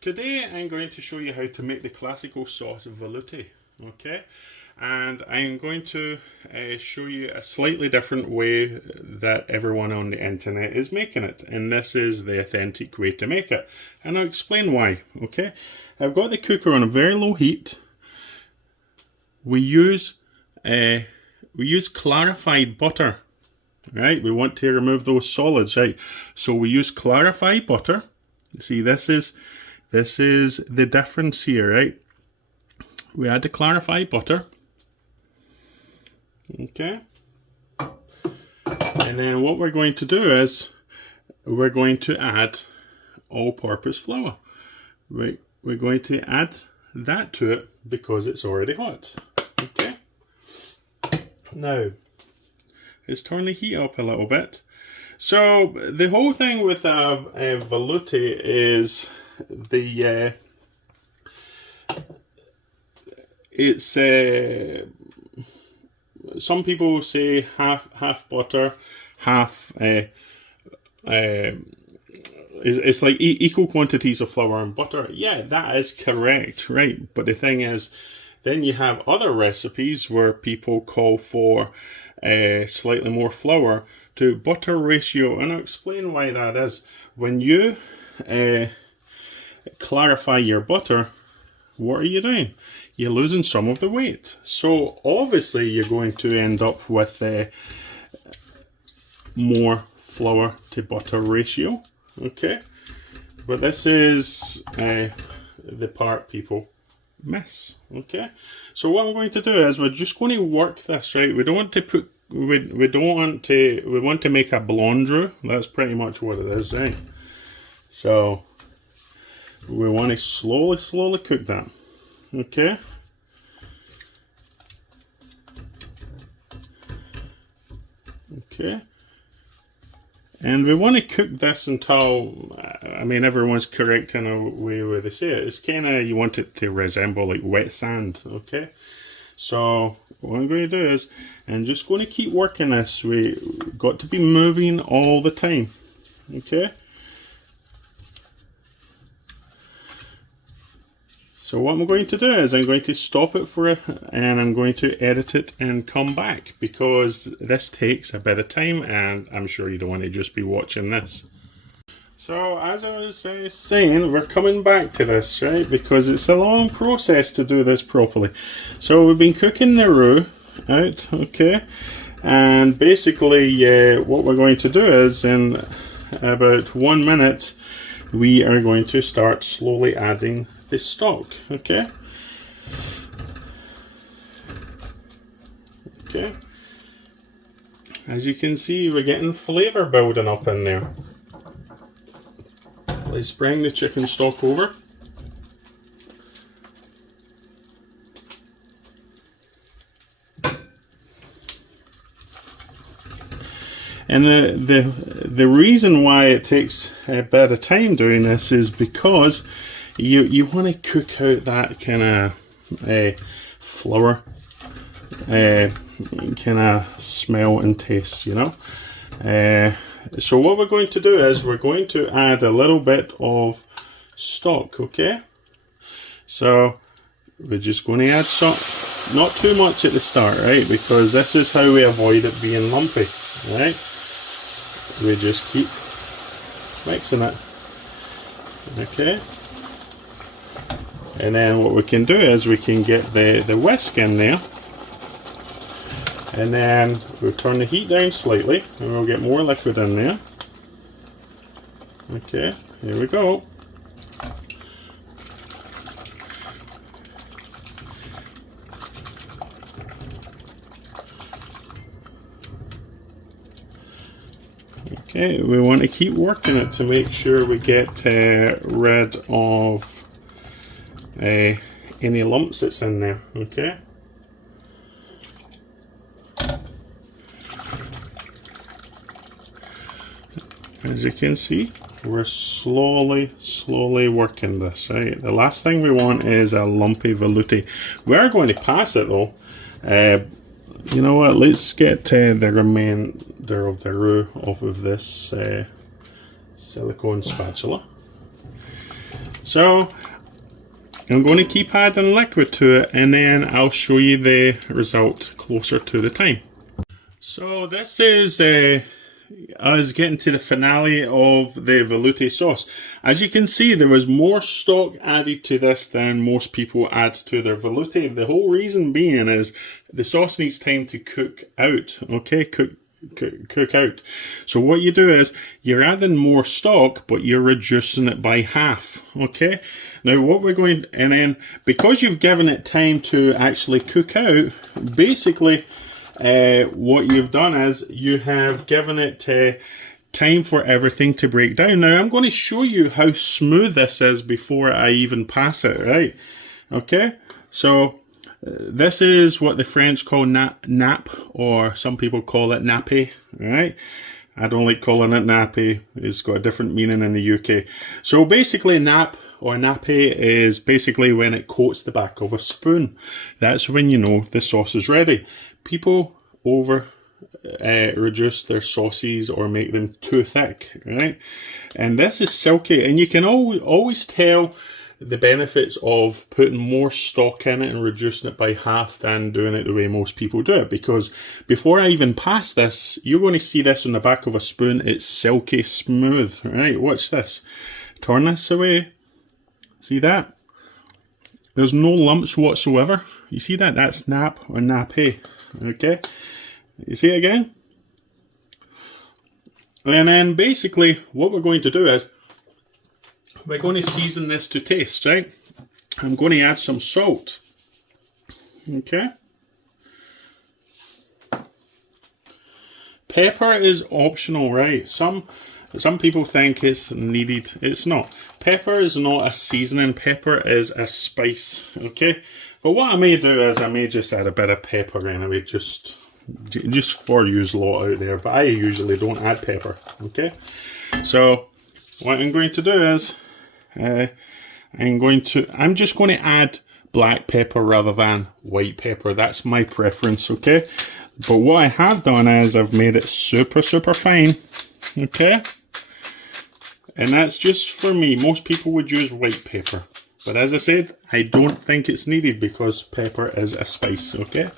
Today I'm going to show you how to make the classical sauce of velouté, okay? And I'm going to show you a slightly different way that everyone on the internet is making it. And this is the authentic way to make it. And I'll explain why, okay? I've got the cooker on a very low heat. We use clarified butter, right? We want to remove those solids, right? So we use clarified butter. See, this is the difference here, right? We add the clarified butter. Okay. And then what we're going to do is we're going to add all-purpose flour. We're going to add that to it because it's already hot. Okay. Now, let's turn the heat up a little bit. So the whole thing with velouté is some people say half butter, half it's like equal quantities of flour and butter. Yeah, that is correct, right? But the thing is, then you have other recipes where people call for slightly more flour to butter ratio, and I'll explain why that is. When you clarify your butter, what are you doing? You're losing some of the weight. So obviously you're going to end up with more flour to butter ratio, okay? But this is the part people miss, okay? So what I'm going to do is we're just going to work this, right? We don't want to put, we want to make a blonde roux. That's pretty much what it is, right? So we want to slowly cook that, okay? Okay. And we want to cook this until, I mean, everyone's correct in a way where they say it. It's kind of, you want it to resemble like wet sand, okay? So what I'm going to do is, I'm just going to keep working this. We got to be moving all the time, okay? So what I'm going to do is I'm going to stop it and I'm going to edit it and come back, because this takes a bit of time and I'm sure you don't want to just be watching this. So as I was saying, we're coming back to this, right? Because it's a long process to do this properly. So we've been cooking the roux out, okay? And basically what we're going to do is in about 1 minute, we are going to start slowly adding the stock, okay? Okay. As you can see, we're getting flavor building up in there. Let's bring the chicken stock over. And the reason why it takes a bit of time doing this is because you want to cook out that kind of flour kind of smell and taste, you know. So what we're going to do is we're going to add a little bit of stock, okay? So we're just going to add some, not too much at the start, right? Because this is how we avoid it being lumpy, right? We just keep mixing it, okay? And then what we can do is we can get the whisk in there, and then we'll turn the heat down slightly and we'll get more liquid in there. Okay, here we go. Okay, we want to keep working it to make sure we get rid of any lumps that's in there, okay? As you can see, we're slowly working this, right? The last thing we want is a lumpy velouté. We are going to pass it though. You know what, let's get the remainder of the roux off of this silicone spatula. So I'm going to keep adding liquid to it, and then I'll show you the result closer to the time. So this is us getting to the finale of the velouté sauce. As you can see, there was more stock added to this than most people add to their velouté. The whole reason being is the sauce needs time to cook out, okay? Cook out. So what you do is you're adding more stock, but you're reducing it by half, okay? Now what we're going, and then because you've given it time to actually cook out, basically what you've done is you have given it time for everything to break down. Now I'm going to show you how smooth this is before I even pass it, right? Okay, so this is what the French call nap, or some people call it nappé, right? I don't like calling it nappé. It's got a different meaning in the UK. So basically nap or nappé is basically when it coats the back of a spoon. That's when you know the sauce is ready. People reduce their sauces or make them too thick, right? And this is silky, and you can always tell the benefits of putting more stock in it and reducing it by half than doing it the way most people do it, because before I even pass this, you're going to see this on the back of a spoon. It's silky smooth, right? Watch this. Turn this away. See that? There's no lumps whatsoever. You see that? That's nap or nappé, okay? You see it again? And then basically what we're going to do is we're going to season this to taste, right? I'm going to add some salt. Okay. Pepper is optional, right? Some people think it's needed. It's not. Pepper is not a seasoning. Pepper is a spice, okay? But what I may do is I may just add a bit of pepper anyway, just for you lot out there. But I usually don't add pepper, okay? So what I'm going to do is I'm just going to add black pepper rather than white pepper. That's my preference, okay? But what I have done is I've made it super fine, okay? And that's just for me. Most people would use white pepper. But as I said, I don't think it's needed because pepper is a spice, okay?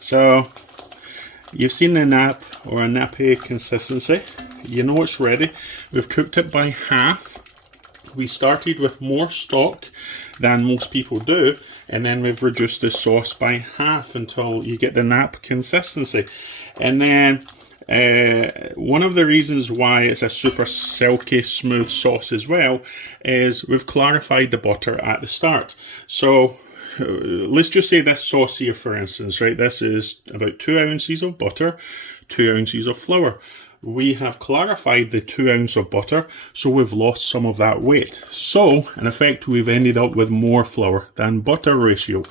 So you've seen the nap or a nappé consistency. You know it's ready. We've cooked it by half. We started with more stock than most people do, and then we've reduced the sauce by half until you get the nap consistency. And then one of the reasons why it's a super silky smooth sauce as well is we've clarified the butter at the start. So let's just say this sauce here, for instance, right? This is about 2 ounces of butter, 2 ounces of flour. We have clarified the 2 ounces of butter, so we've lost some of that weight. So, in effect, we've ended up with more flour than butter ratio.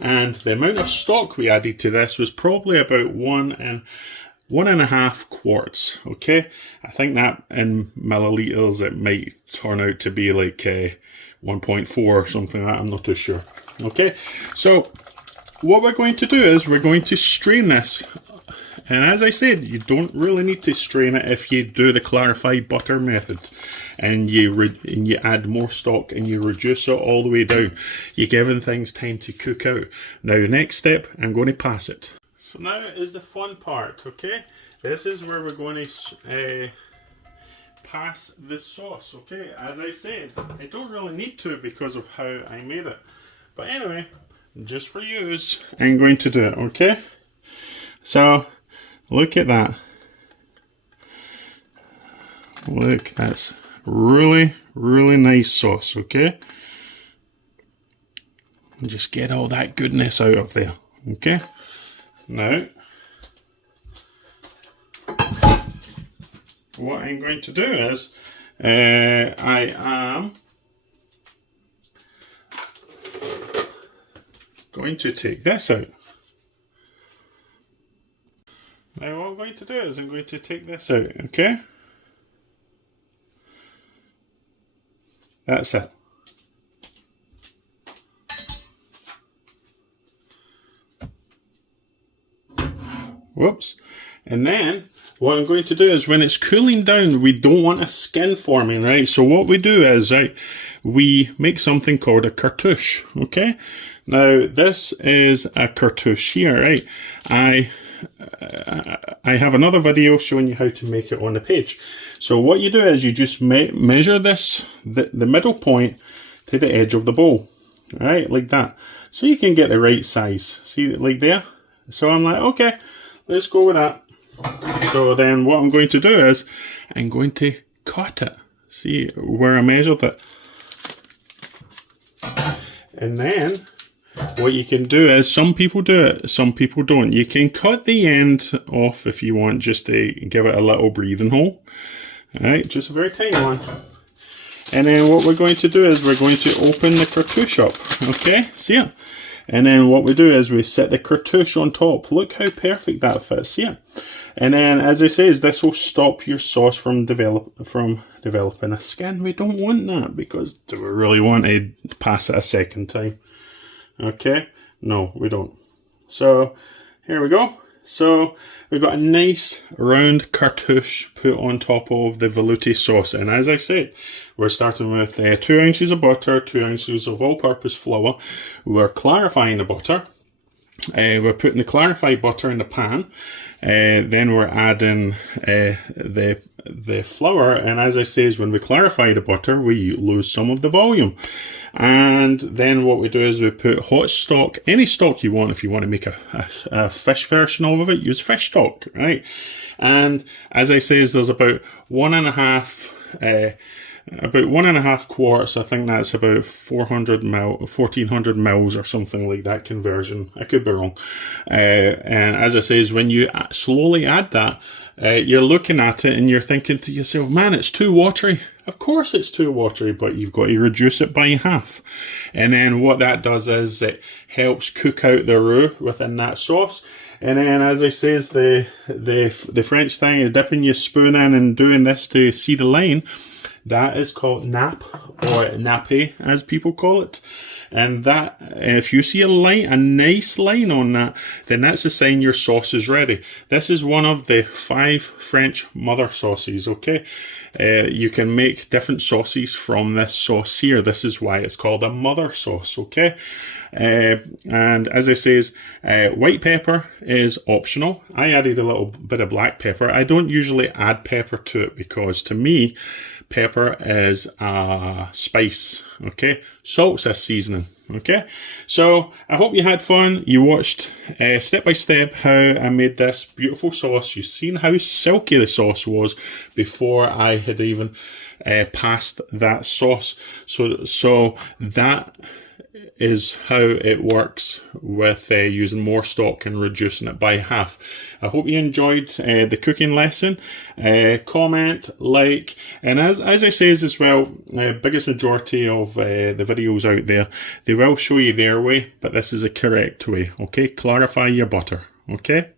And the amount of stock we added to this was probably about 1.5 quarts, okay? I think that in milliliters it might turn out to be like 1.4 or something like that, I'm not too sure. Okay, so what we're going to do is we're going to strain this. And as I said, you don't really need to strain it if you do the clarified butter method and you add more stock and you reduce it all the way down. You're giving things time to cook out. Now, next step, I'm going to pass it. So now is the fun part, okay? This is where we're going to pass the sauce, okay? As I said, I don't really need to because of how I made it. But anyway, just for use, I'm going to do it, okay? So, look at that. Look, that's really nice sauce, okay? And just get all that goodness out of there, okay? Now, what I'm going to do is, I am going to take this out. Now what I'm going to do is I'm going to take this out, okay? That's it. Whoops. And then what I'm going to do is when it's cooling down, we don't want a skin forming, right? So what we do is, right, we make something called a cartouche, okay? Now, this is a cartouche here, right? I have another video showing you how to make it on the page. So what you do is you just measure this, the middle point to the edge of the bowl, right, like that. So you can get the right size. See, like there? So I'm like, okay, let's go with that. So then what I'm going to do is I'm going to cut it. See where I measured it. And then what you can do is, some people do it, some people don't. You can cut the end off if you want, just to give it a little breathing hole. Alright, just a very tiny one. And then what we're going to do is we're going to open the cartouche up. Okay, see it? And then what we do is we set the cartouche on top. Look how perfect that fits, see it? And then, as I say, this will stop your sauce from developing a skin. We don't want that, because do we really want to pass it a second time? Okay, no, we don't. So here we go. So we've got a nice round cartouche put on top of the velouté sauce. And as I said, we're starting with 2 ounces of butter, 2 ounces of all-purpose flour. We're clarifying the butter. We're putting the clarified butter in the pan. Then we're adding the flour, and as I say, is when we clarify the butter, we lose some of the volume. And then what we do is we put hot stock, any stock you want. If you want to make a fish version of it, use fish stock, right? And as I say, there's about 1.5 quarts. I think that's about 1400 mils or something like that conversion. I could be wrong. And as I say, is when you slowly add that, you're looking at it and you're thinking to yourself, man, it's too watery. Of course it's too watery, but you've got to reduce it by half. And then what that does is it helps cook out the roux within that sauce. And then, as I say, is the French thing is dipping your spoon in and doing this to see the line. That is called nap, or nappe as people call it. And that, if you see a nice line on that, then that's a sign your sauce is ready. This is one of the 5 French mother sauces, okay? You can make different sauces from this sauce here. This is why it's called a mother sauce, okay? And as I say, white pepper is optional. I added a little bit of black pepper. I don't usually add pepper to it because, to me, pepper is a spice, okay? Salt's a seasoning, okay? So I hope you had fun. You watched step by step how I made this beautiful sauce. You've seen how silky the sauce was before I had even passed that sauce. So that is how it works with using more stock and reducing it by half. I hope you enjoyed the cooking lesson. Comment, like, and as I say as well, biggest majority of the videos out there, they will show you their way, but this is a correct way, okay? Clarify your butter, okay?